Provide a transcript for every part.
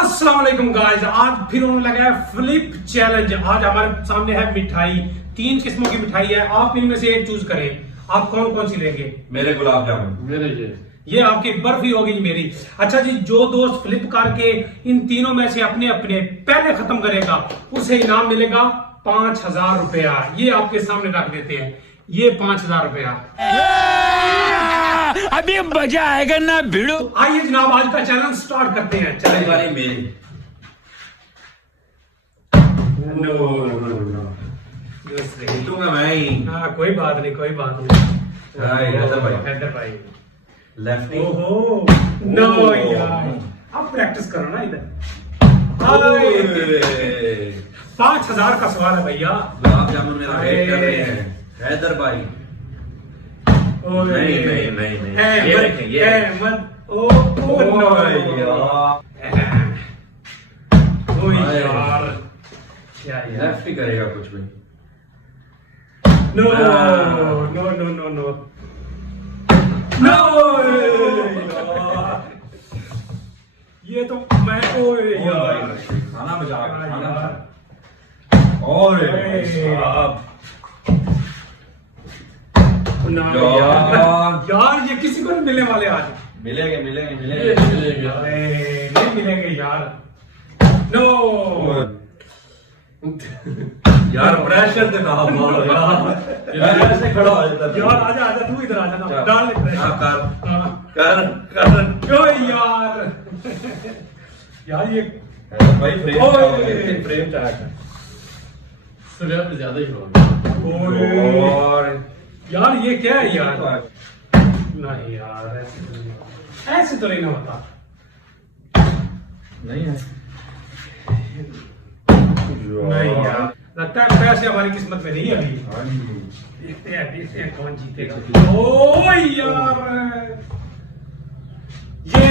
अस्सलाम वालेकुम गाइस, आज फिर उन्होंने लगाया फ्लिप चैलेंज। आज हमारे सामने है मिठाई, 3 किस्मों की मिठाई है। आप इनमें से एक चूज करें, आप कौन कौन सी लेंगे? मेरे गुलाब जामुन। मेरे ये आपकी बर्फी होगी मेरी। अच्छा जी, जो दोस्त फ्लिप करके इन तीनों में से अपने अपने पहले खत्म करेगा उसे इनाम मिलेगा 5000 रुपया। ये आपके सामने रख देते हैं, ये 5000 रुपया। अभी मजा आएगा ना भिड़ो। आइए जनाब, आज का चैलेंज स्टार्ट करते हैं। चले चलिए। वाली मेरी। जीतूंगा मैं ही। हाँ, कोई बात नहीं, कोई बात नहीं। हाँ, हैदर भाई। हैदर भाई। लेफ्टी। ओहो, नो यार, अब प्रैक्टिस करो ना इधर। 5000 का सवाल है भैया। गुलाब जामुन मेरा वेट कर रहे हैं। हैदर भाई। नहीं, नहीं, नहीं, नहीं। ये देखें, ये। अहमद, नो यार, क्या यार? लेफ्टी करेगा कुछ भी। No no no no no no. ये तो मैं, ओए यार, खाना बचा, खाना यार। बचा। और ना यार। यार, ये किसी को नहीं मिलने वाले आज। मिलेंगे, मिलेंगे, मिलेंगे। अरे नहीं मिलेंगे यार। नो यार प्रेशर से ना मारो यार। ऐसे खड़ा हो जाता है। यार, आजा आजा, तू इधर आजा ना, डाल ले प्रेशर। हाँ, कर। हाँ। कर। ओए यार, यार ये भाई ओए। फ्रेम चाहता है। ज्यादा ही हो। ओए यार, ये क्या है यार? नहीं यार, ऐसे तो नहीं ना होता। नहीं है। नहीं यार, लगता है पैसे हमारी किस्मत में नहीं है अभी। देखते हैं कौन जीतेगा। ओ यार, ये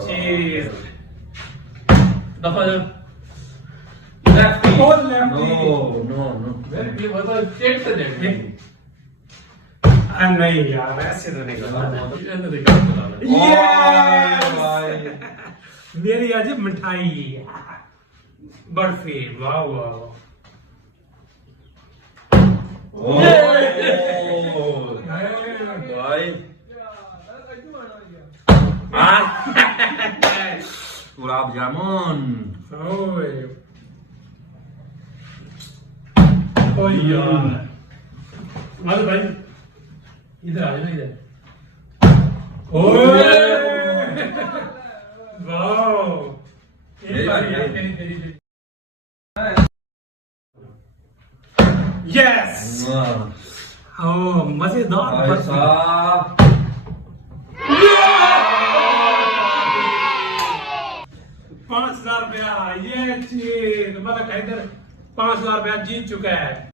चीज दफा जा। Lefty. Oh, lefty. No, no. Check से देख। नहीं यार, ऐसे तो नहीं करना। भाई। मेरी आज मिठाई, बर्फी। वाह वाह। भाई गुलाब जामुन। ओ यार, मालूम भाई, इधर आ जाना, इधर। ओए वाओ, यस। ओ मजेदार भाई बर्फी। साहब। 5000 रुपया, ये चीज मतलब इधर 5000 रुपया जीत चुका है।